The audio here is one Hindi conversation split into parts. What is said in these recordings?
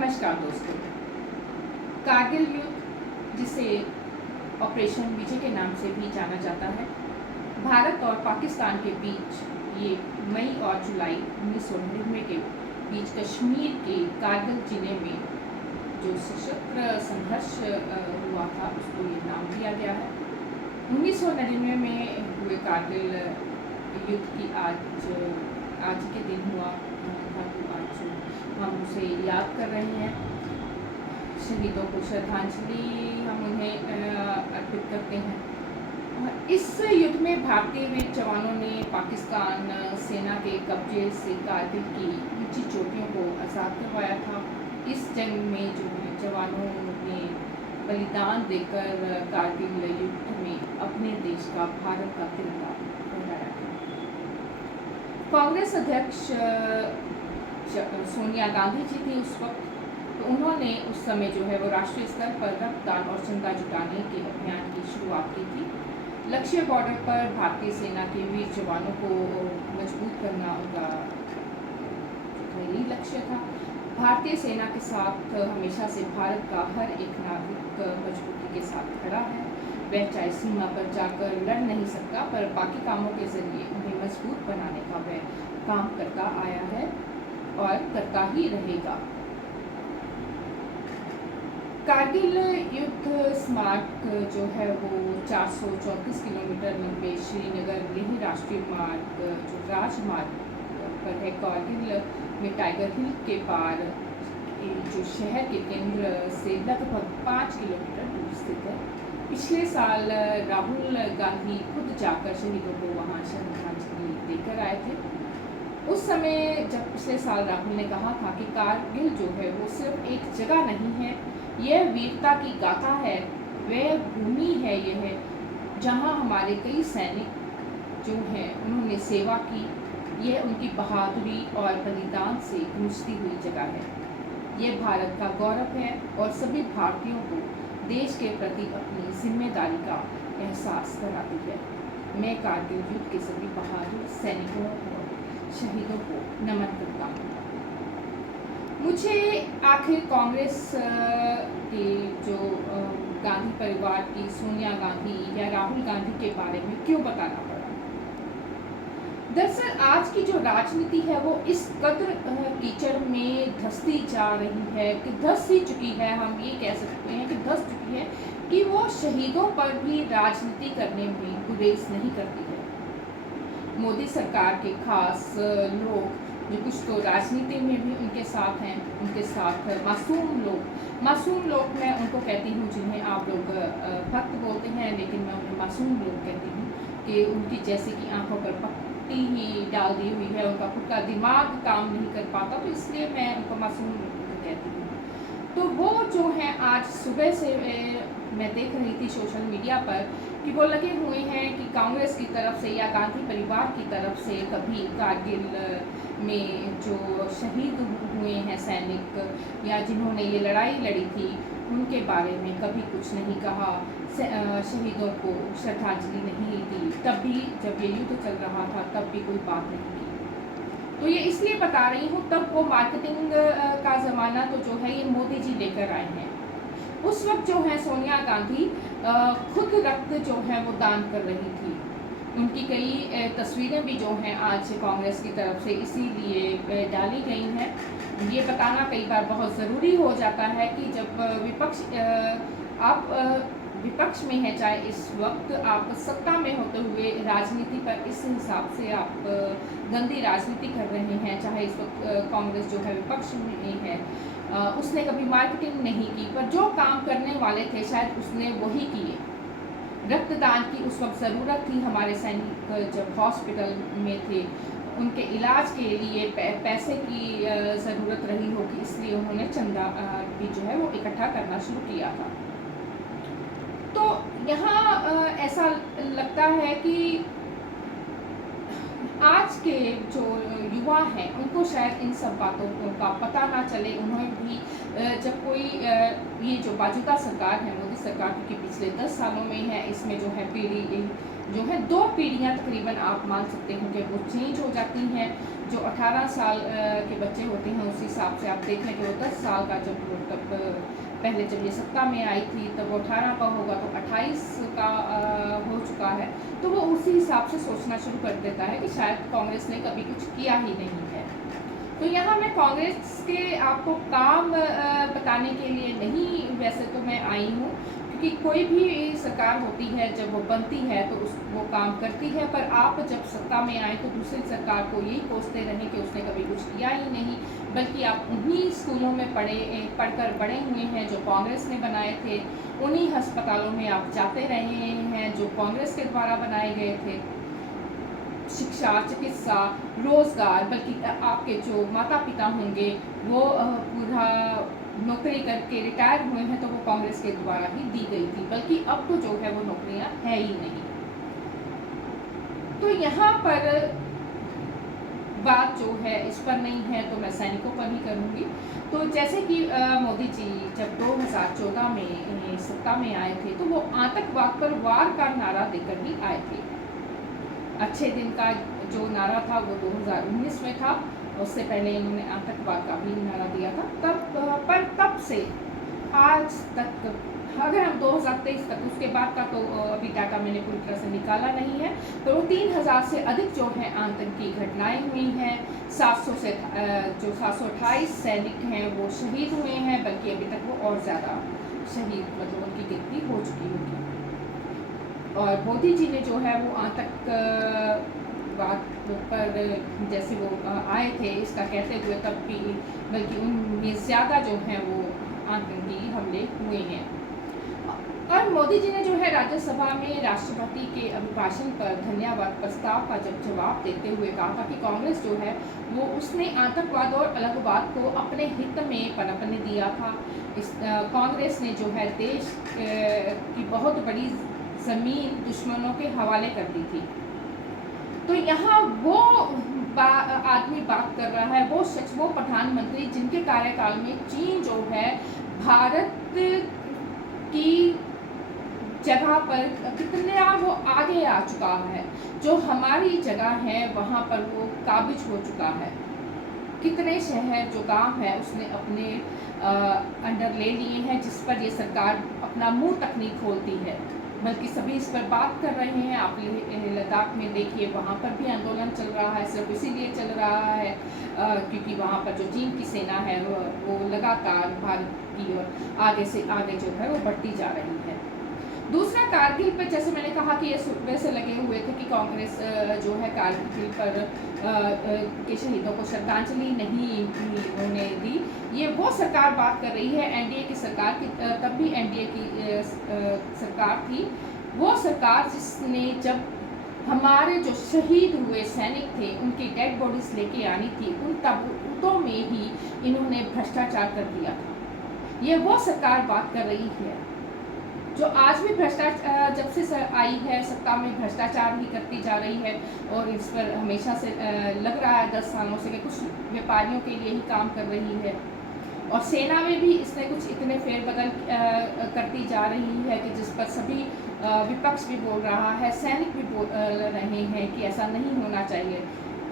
नमस्कार दोस्तों। कारगिल युद्ध, जिसे ऑपरेशन विजय के नाम से भी जाना जाता है, भारत और पाकिस्तान के बीच ये मई और जुलाई 1999 के बीच कश्मीर के कारगिल जिले में जो सशस्त्र संघर्ष हुआ था, उसको ये नाम दिया गया है। 1999 में हुए कारगिल युद्ध की आज के दिन हुआ था, तो आज हम उसे याद कर रहे हैं। शहीदों को श्रद्धांजलि हम उन्हें अर्पित करते हैं। और इस युद्ध में भारतीय वीर जवानों ने पाकिस्तान सेना के कब्जे से कारगिल की ऊंची चोटियों को आज़ाद करवाया था। इस जंग में जो है जवानों ने बलिदान देकर कारगिल युद्ध में अपने देश का, भारत का तिरंगा फहराया था। कांग्रेस अध्यक्ष सोनिया गांधी जी थी उस वक्त, तो उन्होंने उस समय जो है वो राष्ट्रीय स्तर पर रक्तदान और चंदा जुटाने के अभियान की शुरुआत की थी। लक्ष्य बॉर्डर पर भारतीय सेना के वीर जवानों को मजबूत करना उनका यही लक्ष्य था। भारतीय सेना के साथ हमेशा से भारत का हर एक नागरिक मजबूती के साथ खड़ा है। वह चाहे सीमा पर जाकर लड़ नहीं सकता, पर बाकी कामों के जरिए उन्हें मजबूत बनाने का वह काम करता आया है और करता ही रहेगा। कारगिल युद्ध स्मारक जो है वो 434 किलोमीटर लंबे श्रीनगर लेह राष्ट्रीय मार्ग, जो राजमार्ग पर है, कारगिल में टाइगर हिल के पार जो शहर के केंद्र से लगभग 5 किलोमीटर दूर स्थित है। पिछले साल राहुल गांधी खुद जाकर शहीदों को वहां श्रद्धांजलि देकर आए थे। उस समय जब पिछले साल राहुल ने कहा था कि कारगिल जो है वो सिर्फ एक जगह नहीं है, यह वीरता की गाथा है, वह भूमि है यह जहां हमारे कई सैनिक जो हैं उन्होंने सेवा की। यह उनकी बहादुरी और बलिदान से गूंजती हुई जगह है। यह भारत का गौरव है और सभी भारतीयों को देश के प्रति अपनी जिम्मेदारी का एहसास कराती है। मैं कारगिल युद्ध के सभी बहादुर सैनिकों और शहीदों को नमन करता हूँ। मुझे आखिर कांग्रेस के जो गांधी परिवार की सोनिया गांधी या राहुल गांधी के बारे में क्यों बताना पड़ा? दरअसल आज की जो राजनीति है वो इस कदर कीचड़ में धंसती जा रही है कि धंस ही चुकी है। हम ये कह सकते हैं कि धंस चुकी है कि वो शहीदों पर भी राजनीति करने में गुरेज नहीं करती है। मोदी सरकार के खास लोग जो कुछ तो राजनीति में भी उनके साथ हैं, उनके साथ मासूम लोग मैं उनको कहती हूँ, जिन्हें आप लोग भक्त बोलते हैं, लेकिन मैं उन्हें मासूम लोग कहती हूँ कि उनकी जैसे कि आंखों पर पट्टी ही डाल दी हुई है, उनका खुद का दिमाग काम नहीं कर पाता, तो इसलिए मैं उनको मासूम लोग कहती हूँ। तो वो जो है आज सुबह से मैं देख रही थी सोशल मीडिया पर कि वो लगे हुए हैं कि कांग्रेस की तरफ से या गांधी परिवार की तरफ से कभी कारगिल में जो शहीद हुए हैं सैनिक या जिन्होंने ये लड़ाई लड़ी थी, उनके बारे में कभी कुछ नहीं कहा, शहीदों को श्रद्धांजलि नहीं दी। तब भी जब ये युद्ध चल रहा था तब भी कोई बात नहीं की। तो ये इसलिए बता रही हूँ, तब वो मार्केटिंग का ज़माना तो जो है ये मोदी जी लेकर आए हैं। उस वक्त जो है सोनिया गांधी खुद रक्त जो है वो दान कर रही थी। उनकी कई तस्वीरें भी जो हैं आज कांग्रेस की तरफ से इसीलिए डाली गई हैं। ये बताना कई बार बहुत ज़रूरी हो जाता है कि जब आप विपक्ष में है, चाहे इस वक्त आप सत्ता में होते हुए राजनीति पर इस हिसाब से आप गंदी राजनीति कर रहे हैं, चाहे इस वक्त कांग्रेस जो है विपक्ष में है, उसने कभी मार्केटिंग नहीं की, पर जो काम करने वाले थे शायद उसने वही किए। रक्तदान की उस वक्त ज़रूरत थी, हमारे सैनिक जब हॉस्पिटल में थे, उनके इलाज के लिए पैसे की ज़रूरत रही होगी, इसलिए उन्होंने चंदा भी जो है वो इकट्ठा करना शुरू किया था। तो यहाँ ऐसा लगता है कि आज के जो युवा हैं उनको शायद इन सब बातों का पता ना चले। उन्हें भी जब कोई ये जो मौजूदा सरकार है, मोदी सरकार की पिछले 10 सालों में है, इसमें जो है पीढ़ी जो है 2 पीढ़ियाँ तकरीबन आप मान सकते हो कि वो चेंज हो जाती हैं। जो 18 साल के बच्चे होते हैं उस हिसाब से आप देख लें कि वो 10 साल का जब तब पहले जब ये सत्ता में आई थी तब वो 18 का होगा तो 28 का हो चुका है। तो वो उसी हिसाब से सोचना शुरू कर देता है कि शायद कांग्रेस ने कभी कुछ किया ही नहीं है। तो यहाँ मैं कांग्रेस के आपको काम बताने के लिए नहीं, वैसे तो मैं आई हूँ क्योंकि कोई भी सरकार होती है जब वो बनती है तो वो काम करती है, पर आप जब सत्ता में आए तो दूसरी सरकार को यही कोसते रहें कि उसने कभी कुछ किया ही नहीं, बल्कि आप उन्हीं स्कूलों में पढ़कर बड़े हुए हैं जो कांग्रेस ने बनाए थे, उन्हीं अस्पतालों में आप जाते रहे हैं जो कांग्रेस के द्वारा बनाए गए थे। शिक्षा, चिकित्सा, रोजगार, बल्कि आपके जो माता पिता होंगे वो पूरा नौकरी करके रिटायर हुए हैं तो वो कांग्रेस के द्वारा ही दी गई थी, बल्कि अब तो जो है वो नौकरियां है ही नहीं। तो यहाँ पर बात जो है इस पर नहीं है तो मैं सैनिकों पर ही करूँगी। तो जैसे कि मोदी जी जब 2014 में सत्ता में आए थे तो वो आतंकवाद पर वार का नारा देकर ही आए थे। अच्छे दिन का जो नारा था वो 2019 में था, उससे पहले इन्होंने आतंकवाद का भी नारा दिया था। तब से आज तक अगर हम 2023 तक, उसके बाद का तो अभी डाटा मैंने पूरी तरह से निकाला नहीं है, तो 3000 से अधिक जो है आतंकी घटनाएं हुई हैं। 700 से जो 728 सैनिक हैं वो शहीद हुए हैं, बल्कि अभी तक वो और ज़्यादा शहीद मतलब उनकी गिनती हो चुकी होगी। और मोदी जी ने जो है वो आतंकवाद पर जैसे वो आए थे इसका कहते हुए तब भी, बल्कि उनमें ज़्यादा जो है वो आतंकी हमले हुए हैं। और मोदी जी ने जो है राज्यसभा में राष्ट्रपति के अभिभाषण पर धन्यवाद प्रस्ताव का जब जवाब देते हुए कहा था कि कांग्रेस जो है वो उसने आतंकवाद और अलगवाद को अपने हित में पनपने दिया था। कांग्रेस ने जो है देश की बहुत बड़ी ज़मीन दुश्मनों के हवाले कर दी थी। तो यहाँ वो आदमी बात कर रहा है, वो शख्स, वो प्रधानमंत्री जिनके कार्यकाल में चीन जो है भारत की जगह पर कितना वो आगे आ चुका है, जो हमारी जगह है वहाँ पर वो काबिज हो चुका है। कितने शहर जो गांव है उसने अपने अंडर ले लिए हैं, जिस पर ये सरकार अपना मुंह तक नहीं खोलती है, बल्कि सभी इस पर बात कर रहे हैं। आप लद्दाख में देखिए, वहाँ पर भी आंदोलन चल रहा है, सिर्फ इसीलिए चल रहा है क्योंकि वहाँ पर जो चीन की सेना है वो लगातार भारत की ओर आगे से आगे जो है वो बढ़ती जा रही है। दूसरा, कारगिल पर जैसे मैंने कहा कि ये सुबह से लगे हुए थे कि कांग्रेस जो है कारगिल पर के शहीदों को श्रद्धांजलि नहीं उन्होंने दी। ये वो सरकार बात कर रही है एनडीए की सरकार की, तब भी एनडीए की सरकार थी, वो सरकार जिसने जब हमारे जो शहीद हुए सैनिक थे उनकी डेड बॉडीज लेके आनी थी, उन ताबूतों में ही इन्होंने भ्रष्टाचार कर दिया था। ये वो सरकार बात कर रही है जो आज भी भ्रष्टाचार, जब से आई है सत्ता में भ्रष्टाचार ही करती जा रही है, और इस पर हमेशा से लग रहा है 10 सालों से कि कुछ व्यापारियों के लिए ही काम कर रही है। और सेना में भी इसने कुछ इतने फेरबदल करती जा रही है कि जिस पर सभी विपक्ष भी बोल रहा है, सैनिक भी बोल रहे हैं कि ऐसा नहीं होना चाहिए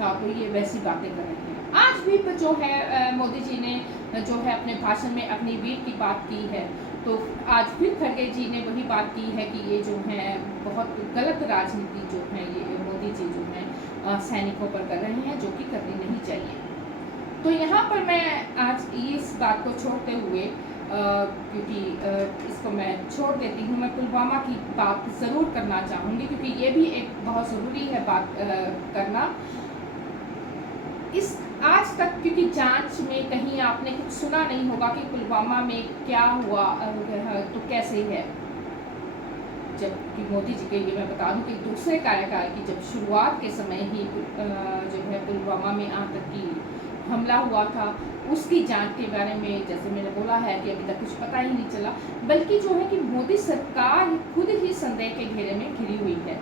था, तो ये वैसी बातें कर रहे हैं। आज भी जो है मोदी जी ने जो है अपने भाषण में अपनी वीर की बात की है, तो आज फिर खड़गे जी ने वही बात की है कि ये जो है बहुत गलत राजनीति जो है ये मोदी जी जो है सैनिकों पर कर रहे हैं, जो कि करनी नहीं चाहिए। तो यहाँ पर मैं आज इस बात को छोड़ते हुए क्योंकि इसको मैं छोड़ देती हूँ, मैं पुलवामा की बात ज़रूर करना चाहूँगी क्योंकि ये भी एक बहुत ज़रूरी है बात करना। इस आज तक क्योंकि जांच में कहीं आपने कुछ सुना नहीं होगा कि पुलवामा में क्या हुआ तो कैसे है। जबकि मोदी जी के लिए मैं बता दूं कि दूसरे कार्यकाल की जब शुरुआत के समय ही जो है पुलवामा में आतंकी हमला हुआ था, उसकी जांच के बारे में जैसे मैंने बोला है कि अभी तक कुछ पता ही नहीं चला, बल्कि जो है कि मोदी सरकार खुद ही संदेह के घेरे में घिरी हुई है।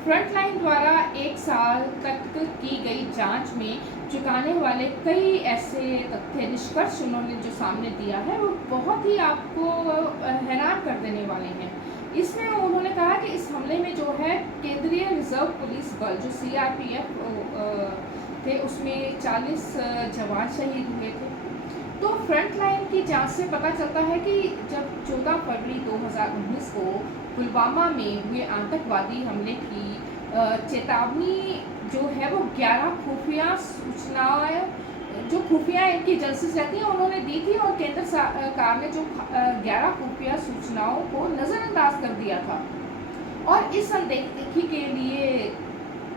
फ्रंटलाइन द्वारा 1 साल तक की गई जांच में चुकाने वाले कई ऐसे तथ्य निष्कर्ष उन्होंने जो सामने दिया है वो बहुत ही आपको हैरान कर देने वाले हैं। इसमें उन्होंने कहा कि इस हमले में जो है केंद्रीय रिजर्व पुलिस बल जो सीआरपीएफ थे, उसमें 40 जवान शहीद हुए थे। तो फ्रंट लाइन की जांच से पता चलता है कि जब 14 फरवरी 2019 को पुलवामा में हुए आतंकवादी हमले की चेतावनी जो है वो 11 खुफिया सूचनाएं, जो खुफिया इनकी एजेंसीज रहती हैं, उन्होंने दी थी, और केंद्र सरकार ने जो 11 खुफिया सूचनाओं को नज़रअंदाज कर दिया था। और इस अनदेखी के लिए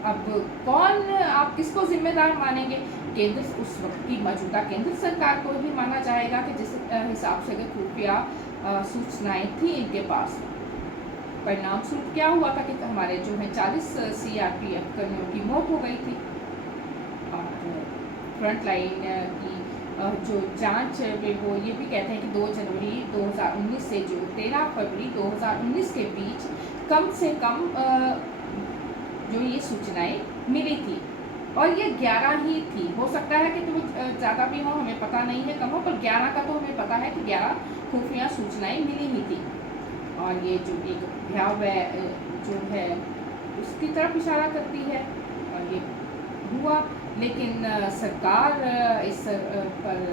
अब कौन, आप किसको जिम्मेदार मानेंगे? केंद्र, उस वक्त की मौजूदा केंद्र सरकार को ही माना जाएगा कि जिस हिसाब से खुफिया सूचनाएं थी इनके पास। परिणाम स्वरूप क्या हुआ था कि हमारे जो है 40 सीआरपीएफ कर्मियों की मौत हो गई थी। और फ्रंट लाइन की जो जांच में वो ये भी कहते हैं कि 2 जनवरी 2019 से जो 13 फरवरी 2019 के बीच कम से कम जो ये सूचनाएं मिली थी, और ये 11 ही थी। हो सकता है कि तो ज़्यादा भी हो, हमें पता नहीं है, कम हो, पर 11 का तो हमें पता है कि 11 खुफिया सूचनाएं मिली ही थी। और ये जो एक भयावह जो है उसकी तरफ इशारा करती है, और ये हुआ, लेकिन सरकार इस पर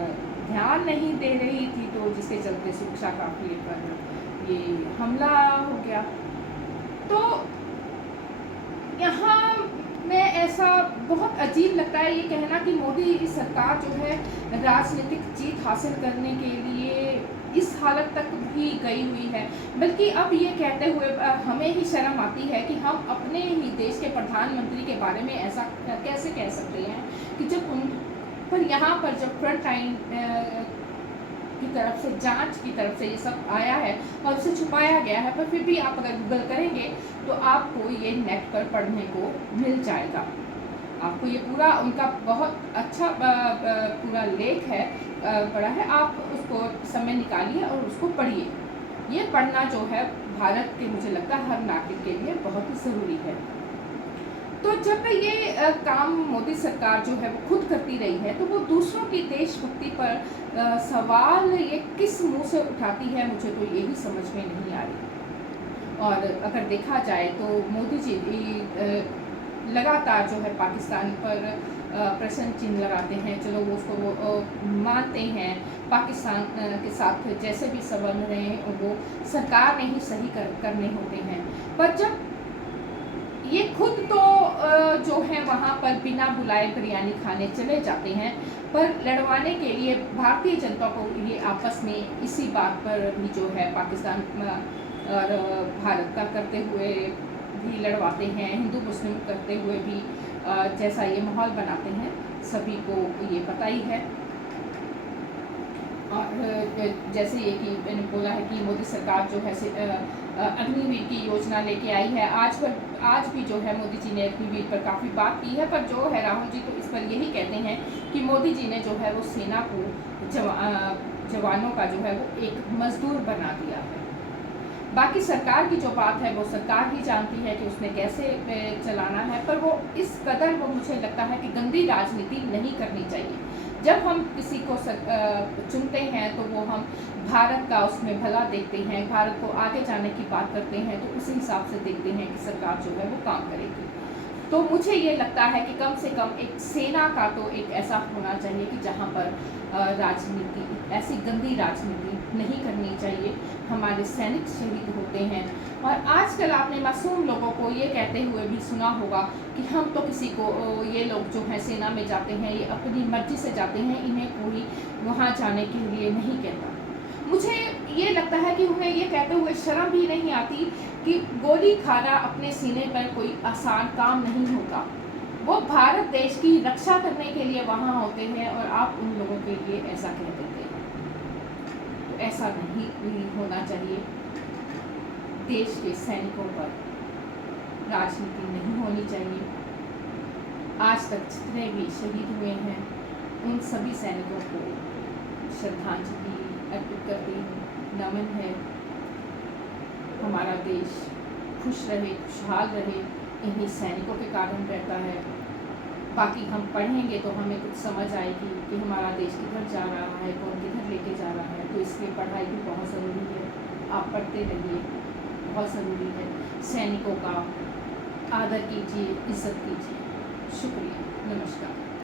ध्यान नहीं दे रही थी, तो जिसके चलते सुरक्षा काफिले पर ये हमला हो गया। तो यहाँ में ऐसा बहुत अजीब लगता है ये कहना कि मोदी सरकार जो है राजनीतिक जीत हासिल करने के लिए इस हालत तक भी गई हुई है। बल्कि अब ये कहते हुए हमें ही शर्म आती है कि हम अपने ही देश के प्रधानमंत्री के बारे में ऐसा कैसे कह सकते हैं कि जब उन पर यहाँ पर जब फ्रंट लाइन की तरफ से, जांच की तरफ से ये सब आया है और उसे छुपाया गया है, पर फिर भी आप अगर गूगल करेंगे तो आपको ये नेट पर पढ़ने को मिल जाएगा। आपको ये पूरा उनका बहुत अच्छा पूरा लेख है, पढ़ा है, आप उसको समय निकालिए और उसको पढ़िए। ये पढ़ना जो है भारत के, मुझे लगता है हर नागरिक के लिए बहुत ही ज़रूरी है। तो जब ये काम मोदी सरकार जो है वो खुद करती रही है, तो वो दूसरों की देशभक्ति पर सवाल ये किस मुंह से उठाती है, मुझे तो यही समझ में नहीं आ रही। और अगर देखा जाए तो मोदी जी लगातार जो है पाकिस्तान पर प्रश्न चिन्ह लगाते हैं। चलो वो उसको वो मानते हैं, पाकिस्तान के साथ जैसे भी संबंध रहे वो सरकार ने ही सही करने होते हैं। पर जब ये खुद तो जो है वहाँ पर बिना बुलाए बिरयानी खाने चले जाते हैं, पर लड़वाने के लिए भारतीय जनता को ये आपस में इसी बात पर भी जो है पाकिस्तान और भारत का करते हुए भी लड़वाते हैं, हिंदू मुस्लिम करते हुए भी जैसा ये माहौल बनाते हैं, सभी को ये पता ही है। और जैसे ये कि मैंने बोला है कि मोदी सरकार जो है अग्निवीर की योजना लेके आई है। आज भी जो है मोदी जी ने अग्निवीर पर काफ़ी बात की है, पर जो है राहुल जी तो इस पर यही कहते हैं कि मोदी जी ने जो है वो सेना को जवानों का जो है वो एक मजदूर बना दिया है। बाकी सरकार की जो बात है वो सरकार ही जानती है कि उसने कैसे चलाना है, पर वो इस कदर वो मुझे लगता है कि गंदी राजनीति नहीं करनी चाहिए। जब हम किसी को चुनते हैं तो वो हम भारत का उसमें भला देखते हैं, भारत को आगे जाने की बात करते हैं, तो उसी हिसाब से देखते हैं कि सरकार जो है वो काम करेगी। तो मुझे ये लगता है कि कम से कम एक सेना का तो एक ऐसा होना चाहिए कि जहाँ पर राजनीति, ऐसी गंदी राजनीति नहीं करनी चाहिए। हमारे सैनिक शहीद होते हैं, और आजकल आपने मासूम लोगों को ये कहते हुए भी सुना होगा कि हम तो किसी को, ये लोग जो हैं सेना में जाते हैं ये अपनी मर्जी से जाते हैं, इन्हें कोई वहाँ जाने के लिए नहीं कहता। मुझे ये लगता है कि उन्हें ये कहते हुए शर्म भी नहीं आती कि गोली खाना अपने सीने पर कोई आसान काम नहीं होता। वो भारत देश की रक्षा करने के लिए वहाँ होते हैं, और आप उन लोगों के लिए ऐसा कह देते हैं। तो ऐसा नहीं होना चाहिए। देश के सैनिकों पर राजनीति नहीं होनी चाहिए। आज तक जितने भी शहीद हुए हैं उन सभी सैनिकों को श्रद्धांजलि अर्पित करती हूँ, नमन है। हमारा देश खुश रहे, खुशहाल रहे, इन्हीं सैनिकों के कारण रहता है। बाकी हम पढ़ेंगे तो हमें कुछ समझ आएगी कि हमारा देश किधर जा रहा है, कौन किधर लेके जा रहा है। तो इसलिए पढ़ाई भी बहुत ज़रूरी है। आप पढ़ते रहिए। बहुत ज़रूरी है। सैनिकों का आदर कीजिए, इज्जत कीजिए। शुक्रिया, नमस्कार।